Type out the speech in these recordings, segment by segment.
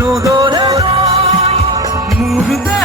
রোদরে মুহূর্তে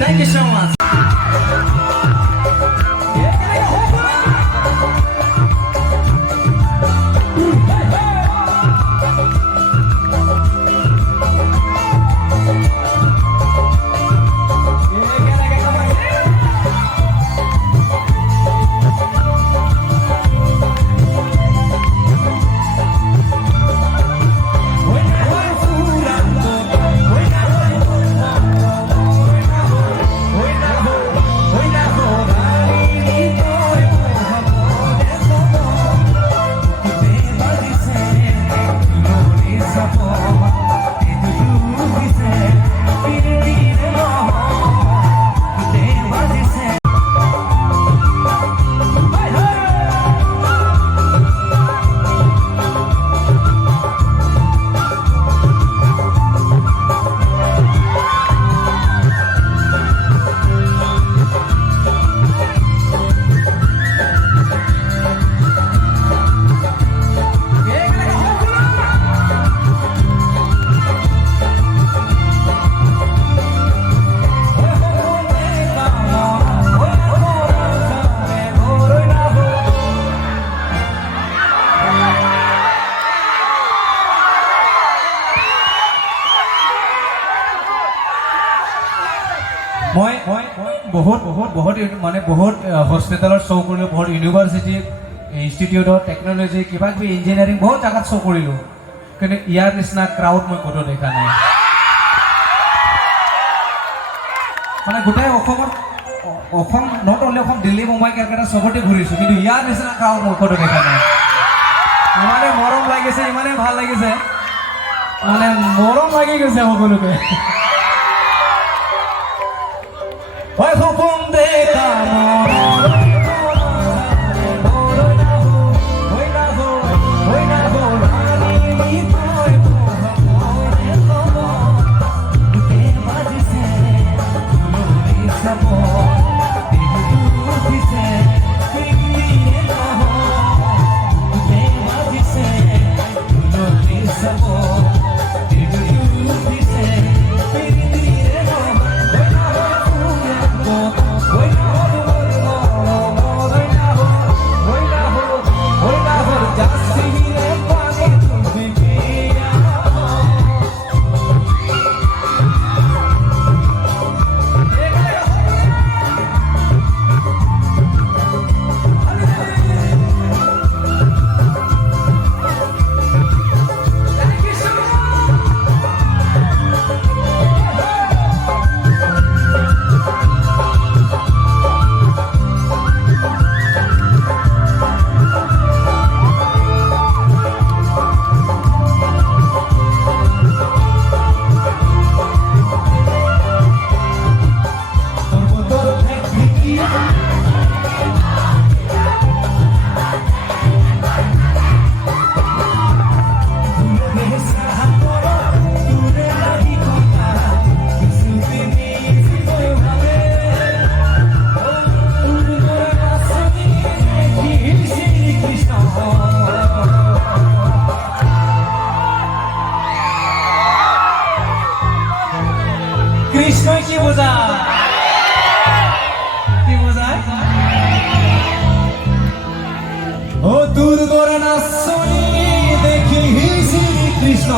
Thank you so much. বহুত মানে বহুত হস্পিটেলত শ্ব' কৰিলোঁ, বহুত ইউনিভাৰ্চিটি ইনষ্টিটিউটত টেকন'লজি কিবা কিবি ইঞ্জিনিয়াৰিং বহুত জেগাত শ্ব' কৰিলোঁ, কিন্তু ইয়াৰ নিচিনা ক্ৰাউড মই ক'তো দেখা নাই। মানে গোটেই অসম নট অনলি অসম, দিল্লী, মুম্বাই, কেলকাতা চবতে ঘূৰিছোঁ, কিন্তু ইয়াৰ নিচিনা ক্ৰাউড মই ক'তো দেখা নাই। ইমানেই মৰম লাগিছে, ইমানেই ভাল লাগিছে, মানে মৰম লাগি গৈছে সকলোকে। হয় সপোন দেখা কৃষ্ণই কি বোঝায়? কি বোঝায়? ও দূর করে নাচনি দেখি শ্রীকৃষ্ণ,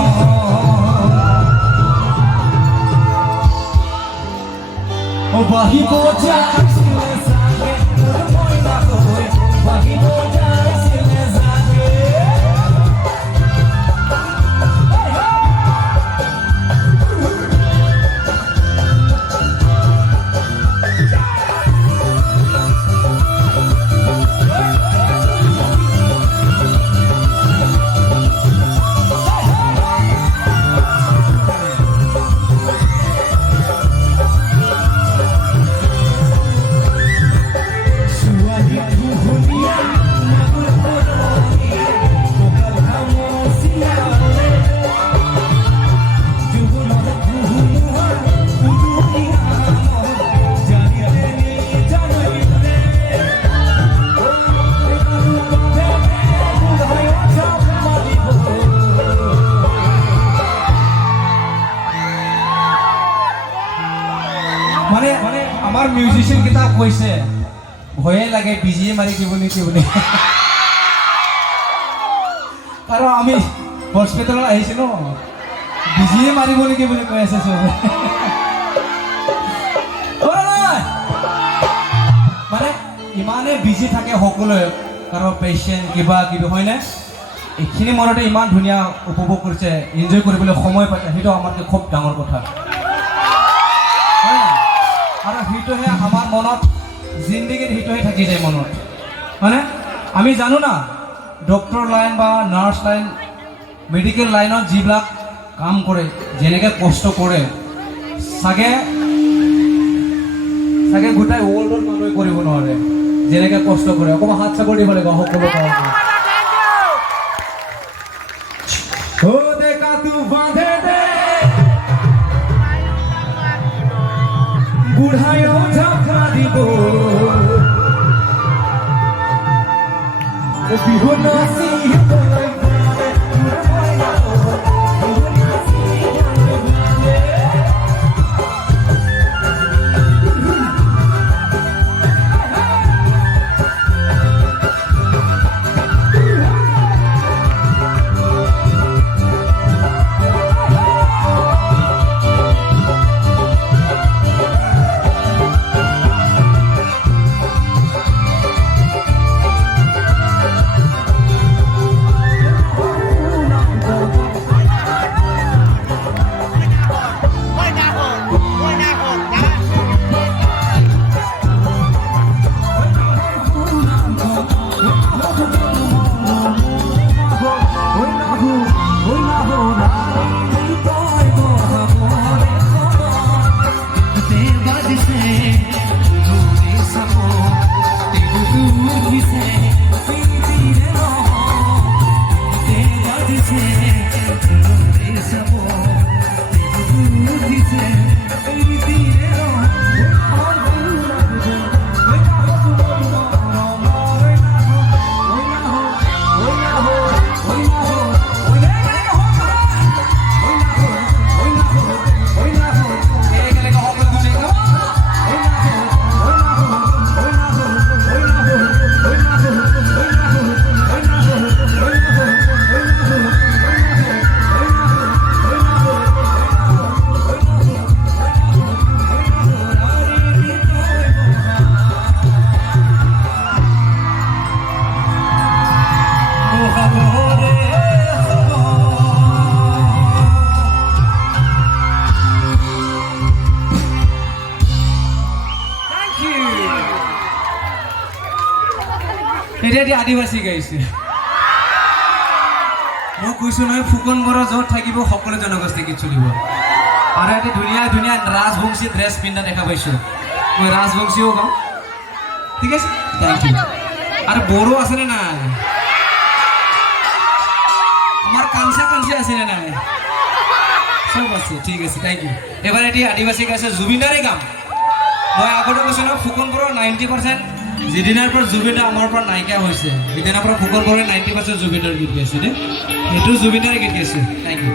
ও বাহিব যাইছিলে জাগে, ময়না হয়ে বাহিব যাইছিলে জাগে। মানে আমাৰ মিউজিচিয়ান কেইটা কৈছে ভয়ে লাগে বিজিয়ে মাৰি দিব নেকি বুলি, কাৰণ আমি হস্পিটেলত আহিছো ন, বিজিয়ে মাৰিব নেকি বুলি কৈ আছে চবে। মানে ইমানে বিজি থাকে সকলোৱে, কাৰণ পেচেণ্ট কিবা কিবি হয়নে, এইখিনি মনতে ইমান ধুনীয়া উপভোগ কৰিছে, এনজয় কৰিবলৈ সময় পাইছে, সেইটো আমাতকৈ খুব ডাঙৰ কথা। আৰু সেইটোহে আমাৰ মনত জিন্দগীত সেইটোহে থাকি যায় মনত, হয়নে? আমি জানো না ডক্টৰ লাইন বা নাৰ্ছ লাইন, মেডিকেল লাইনত যিবিলাক কাম কৰে, যেনেকৈ কষ্ট কৰে, চাগে গোটেই ৱৰ্ল্ডৰ মানুহে কৰিব নোৱাৰে, যেনেকৈ কষ্ট কৰে। অকণমান হাত চাপৰ দিব লাগিব সকলো কাৰণে। বুঢ়ায়ো ঝাঁকা দিব বিহু নাচি আদিবাসী গাইছে মই কৈছো নহয় ফুকন বড়ো য'ত থাকিব সকলো জনগোষ্ঠী গীত চলিব আৰু ইয়াতে ধুনীয়া ধুনীয়া ৰাজবংশী ড্ৰেছ পিন্ধা দেখা পাইছো মই ৰাজবংশীও গাওঁ ঠিক আছে থেংক ইউ আৰু বড়ো আছেনে নাই আমার কাঞ্চা কাঞ্চা আছে না নাই সব আছে ঠিক আছে থ্যাংক ইউ এবার এটি আদিবাসী গাইছে জুবিনারে গাম মই আগতে কৈছো না ফুকন বড়ো 90% যেদিনাৰ পৰা জুবিনদা আমাৰ পৰা নাইকিয়া হৈছে সেইদিনাৰ পৰা ফুকন বড়োৱে 90% জুবিনৰ গীত গাইছে দেই এইটো জুবিনাৰে গীত গাইছে থ্যাংক ইউ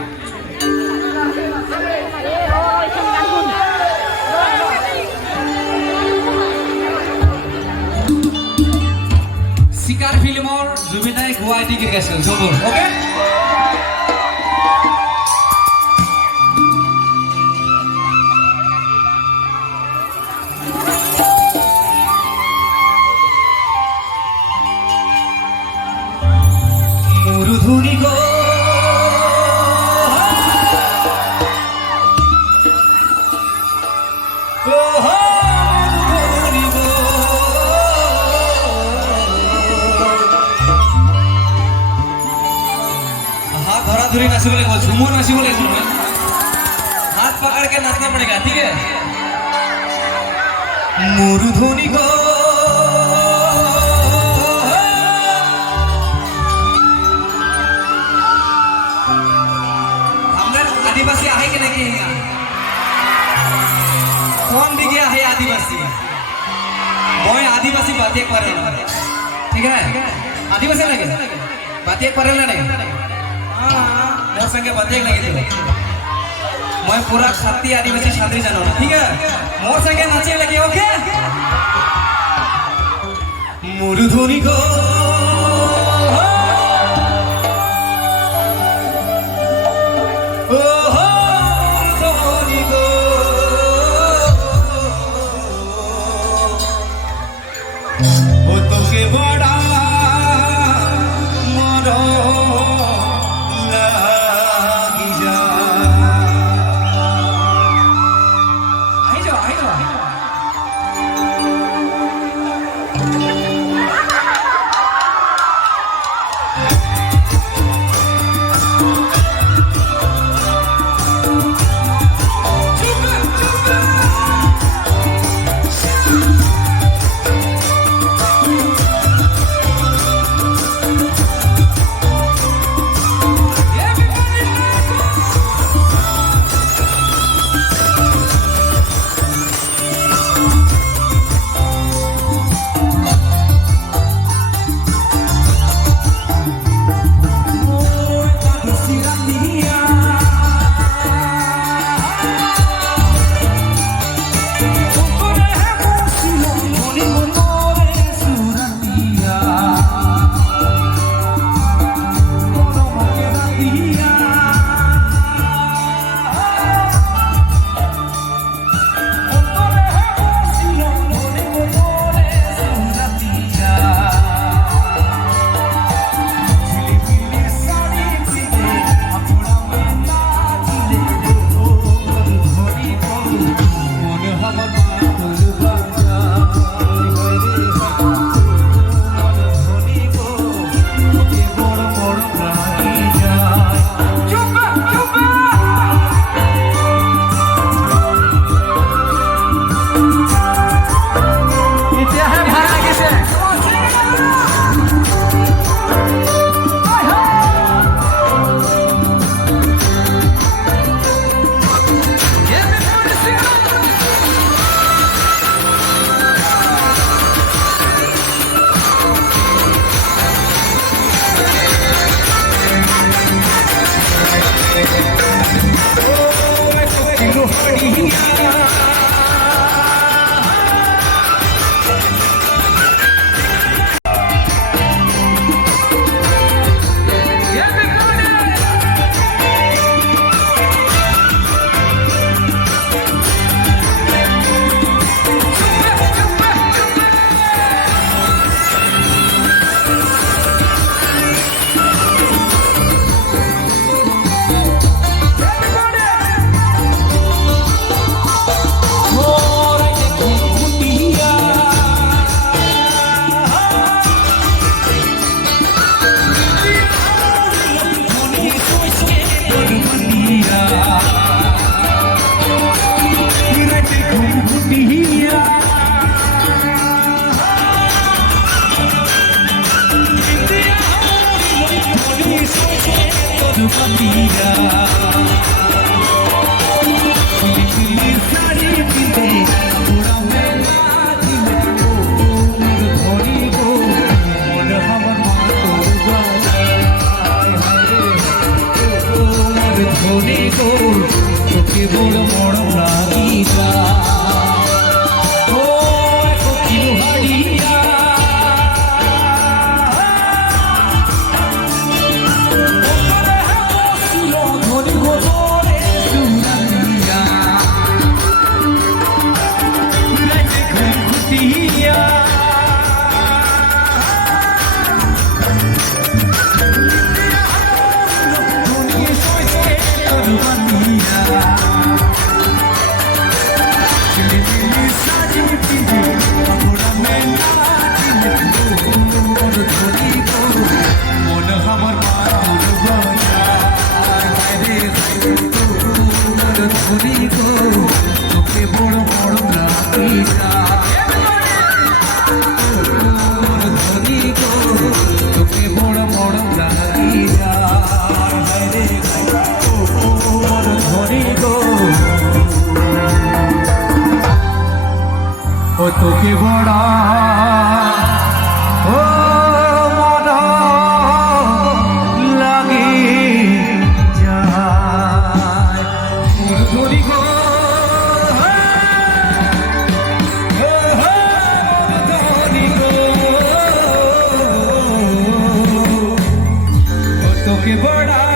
শিকাৰ ফিল্মৰ জুবিনদাই গোৱা এটি গীত গাইছে জবুৰ ওকে মরুধুনি গো धरी नाची बोले झूमर नाची बोले हाथ पकड़ के नाचना पड़ेगा ठीक है मरुधुनी को हमने आदिवासी आहे कि नहीं कौन दिखे आहे आदिवासी मैं आदिवासी बात एक कर ठीक है आदिवासी लगे बात एक कर नहीं मोर संगे बंदे लगे मैं पूरा खाती आदिवासी छात्री जानो ठीक है मोर संगे नाचे लगे ओके मरुधुनी को बड़ा मरो तरुपतिया पिली साड़ी पिंधे पूरा मेला दिले मोर धनी गो मोर हमर मातोर मोर धनी गो তোকে বড় বড় লাগিয়া ও কোকিল হারিয়া ধনি গোবরে সুরাইয়া রাইতে খুঁটিয়া ধনি সইছে তোর বানিয়া তোকে বড় বড় লাগিয়া ধনী গো তোকে বড় বড় লাগিয়া ধনী গো ও তোকে বড় ও মন লাগে যায় ধনী গো তোকে বড়